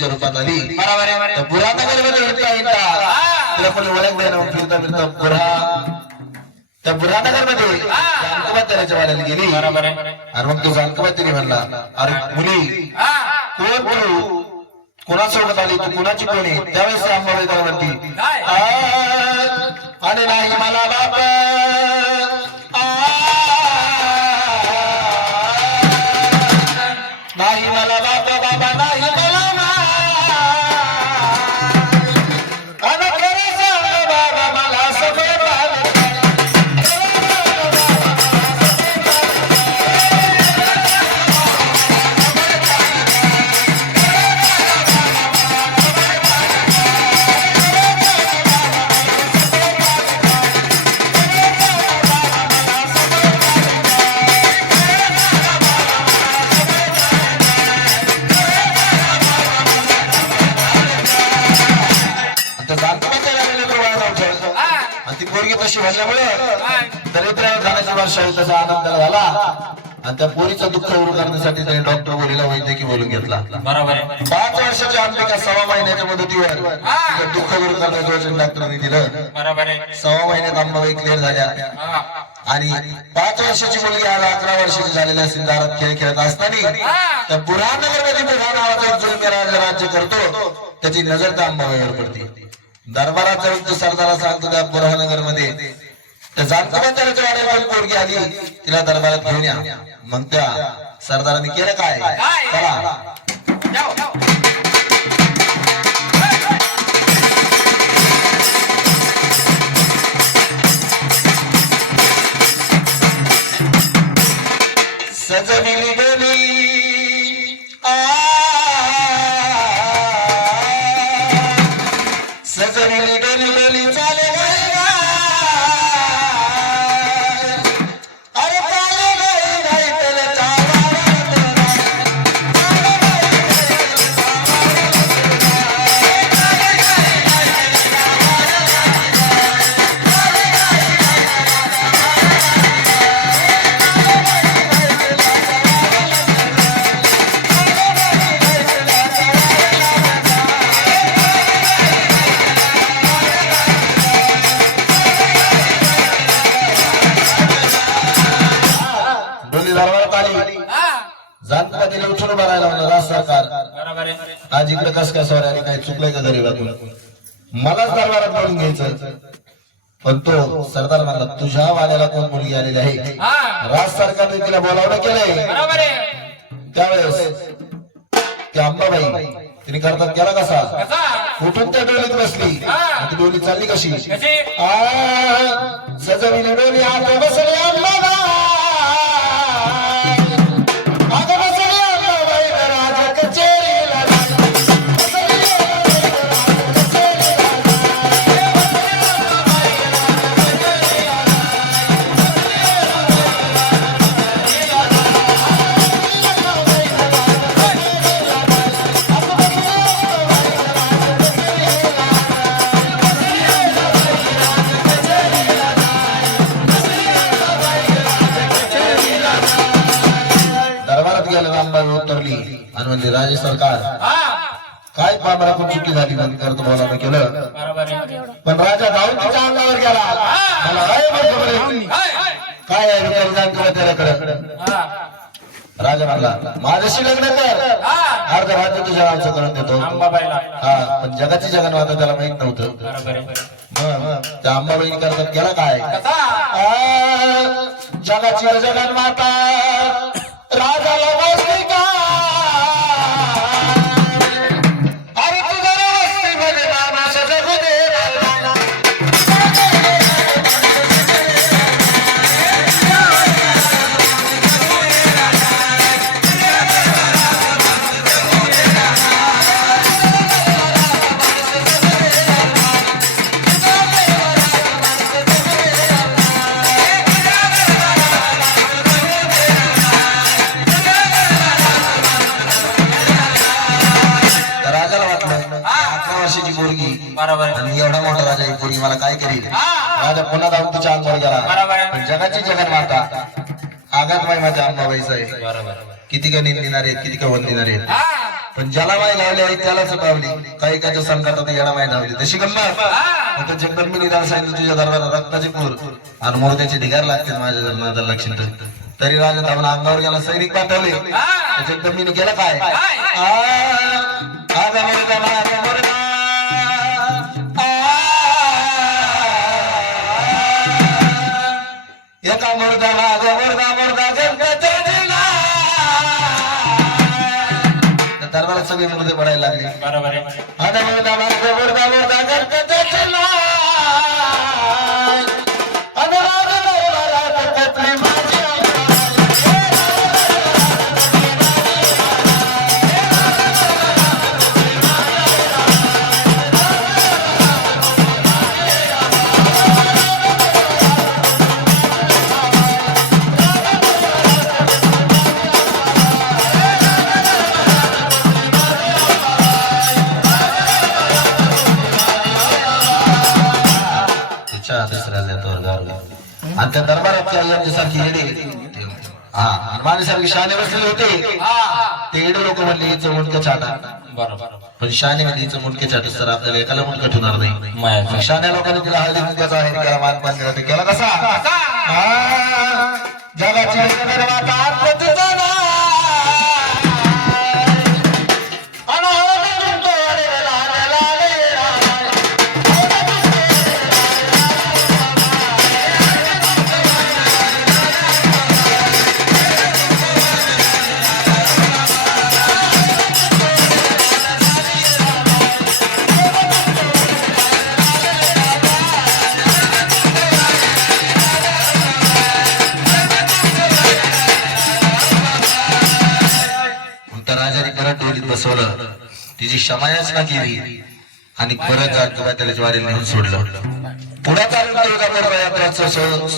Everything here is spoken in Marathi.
मुलीच्या रूपात आली तर आहे. बुरानगरमध्ये हिंडता हिंडता तिला कोणी ओळखलं नाही फिरता फिरता बुरा त्या बुरानगरमध्ये जानकबा त्याच्या वाड्याला गेली. आणि मग तो जानकबा तिने म्हणला अरे मुली. कोण तू कोणासोबत आली तू कोणाची कोण त्यावेळेस अंबाबाई म्हणती काय? "आ, आणि नाही मला बाप पोरगी तशी म्हणल्यामुळे काय? दरिद्र जाण्याची तसा आनंद झाला आणि त्या पोरीचं दुःख दूर करण्यासाठी त्याने डॉक्टर बोलीला वैद्यकीय बोलून घेतला बरोबर. पाच वर्षाच्या अंबिका सव्वा महिन्याच्या मुदतीवर दुःख दूर करण्याचं वचन डॉक्टरांनी दिलं बरोबर. सव्वा महिन्यात अंबाबाई क्लिअर झाल्या. आणि पाच वर्षाची मुलगी आज अकरा वर्षाची झालेल्या असेल दारात खेळ खेळत असताना त्या बुरहानगरमध्ये बुरहा नावाचा एक जुलमी राजा राज्य करतो त्याची नजर त्या अंबाबाईवर पडते दरबारात जाऊन तो सरदारा सांगतो त्या बुरहानगरमध्ये त्या जानकबंदराच्या वाड्याला पण पोरगी आली. तिला दरबारात घेऊन या. मग त्या सरदारांनी केलं काय? चला. सजविली आली. जानता तिने उभा राहिला म्हणला राज सरकार. आज इकडे कस काय सॉरी आणि काय चुकलंय का वागून मलाच दरबारात बोलून घ्यायचं पण तो सरदार म्हणला तुझ्या वाल्याला कोण मुलगी आलेली आहे. राज सरकारने तिला बोलावणं केलंय. त्यावेळेस ती अंबाबाई तिने करतात केला कसा? उठून त्या डोलीत बसली ती डोली चालली कशी सजविली डोली आता बसली अंबाबाई गेलं अंबाबाई उतरली आणि म्हणजे राजे सरकार. काय पामरा पण चुकी झाली म्हणून करतो बोलावं केलं. पण राजा जाऊन तिच्या अंगावर गेला मला काय. काय आहे तुला त्याच्याकडे हा. राजा म्हणला माझ्याशी लग्न कर हा. अर्ध राज्य तुझ्या गावचं करून देतो. हा पण जगाची जगन्माता त्याला माहीत नव्हतं त्या अंबाबाईने करतात केला काय जगाची जगन्माता राजाला बसली बरोबर. आणि एवढा मोठा राजा ही पोरगी मला काय करील राजा पुन्हा जाऊन तिच्या अंगावर गेला जगाची जगन्माता आगात माई माझ्या अंबाबाईचा आहे. किती का निंदिणार आहेत किती का वंदिणार आहेत हा. पण ज्याला माय लावली आहे त्यालाच लावली काही काच्या संकटात येणा माय लावली तशी गंमत जगदंबी निदान सांगितलं तुझ्या दरबारात रक्ताचे पूर आणि मोरद्याचे ढिगार लागतील माझ्या जन्माला लक्षण तरी राजा धावून अंगावर गेला सैनिक पाठवले जगदंबीने केलं काय आ, आगा मुर्गा, एका मुर्गा मुर्गा गणपतीला त्या दरबारात सगळे मुर्दे पडायला लागले. बरोबर आहे. आणि त्या दरबारातल्या यांच्यासारखी येडे हा आणि माझ्यासारखे शहाणे बसलेले होते. ते येडे लोक म्हणले हिचं मुंडकं छाटा बरोबर. पण शहाणे म्हणजे हिचं मुंडके छाटस तर आपल्याला एकाला मुंडकं ठेवणार नाही. शहाण्या लोकांनी तिला हळदी कुंकाचा आहे त्याला मान पान केला कसा? हा, परत डोलीत बसवलं तिची क्षमायाचना केली आणि परत किंवा त्याच्या वारीला नेऊन सोडलं. पुढे चालून